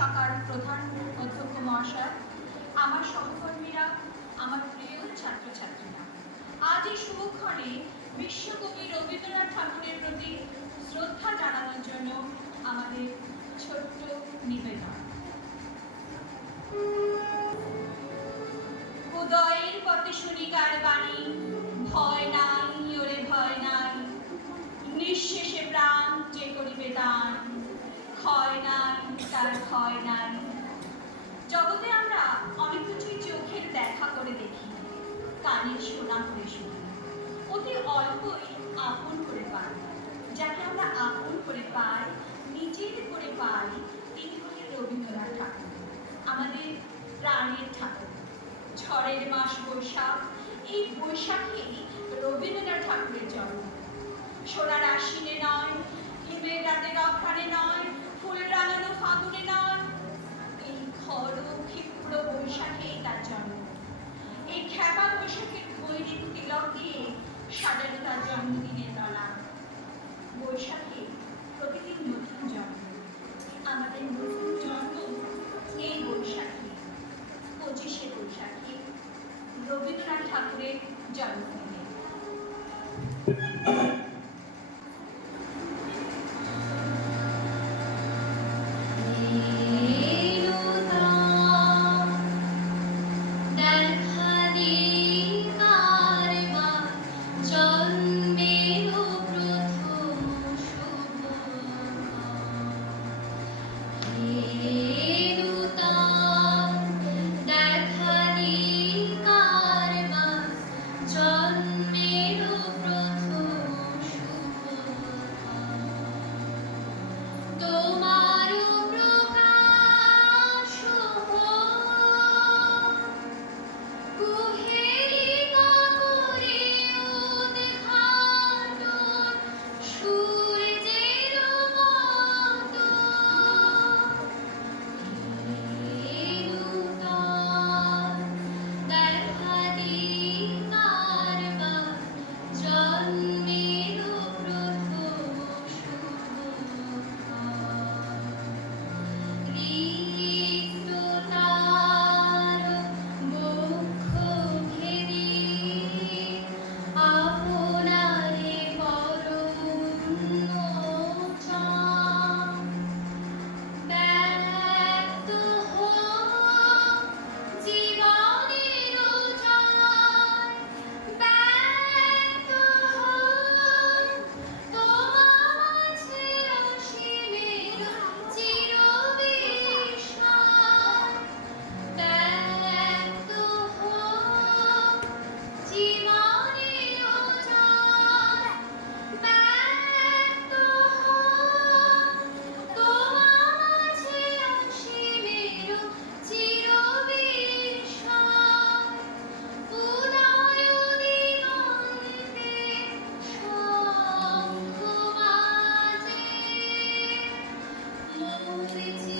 শাখার প্রধান অধ্যক্ষ মহাশয়, আমার সহকর্মীরা, আমার প্রিয় ছাত্রছাত্রীরা, আজ এই শুভক্ষণে বিশ্বকবি রবীন্দ্রনাথ ঠাকুরের প্রতি শ্রদ্ধা জানানোর জন্য আমাদের ছোট্ট নিবেদন। উদয়ের পথে শুনি কার বাণী, ভয় নাই ওরে ভয় নাই, নিঃশেষে প্রাণ যে করিবে দান, ক্ষয় নাই তার ক্ষয় নাই। জগতে আমরা অনেক কিছুই চোখের দেখা করে দেখি, কানের শোনা করে শুনি, অতি অল্পই আপন করে পাই। যাকে আমরা আপন করে পাই, নিজের করে পাই, তিনি হলেন রবীন্দ্রনাথ ঠাকুর, আমাদের প্রাণের ঠাকুর। ঝড়ের মাস বৈশাখ, এই বৈশাখেই রবীন্দ্রনাথ ঠাকুরের জন্ম। সোনার আশ্বিনে নয়, হিমের রাতের অঘ্রাণে নয়, ফুল রাঙানো ফাগুনে নয়, এই খর ক্ষিপ্র বৈশাখেই তার জন্ম। এই খ্যাপা বৈশাখের বৈরিক তিলক দিয়ে সাজানো তার জন্মদিনের তলা। বৈশাখে প্রতিদিন নতুন জন্ম, আমাদের নতুন জন্ম এই বৈশাখে, 25শে বৈশাখে রবীন্দ্রনাথ ঠাকুরের জন্মদিনে। Thank you.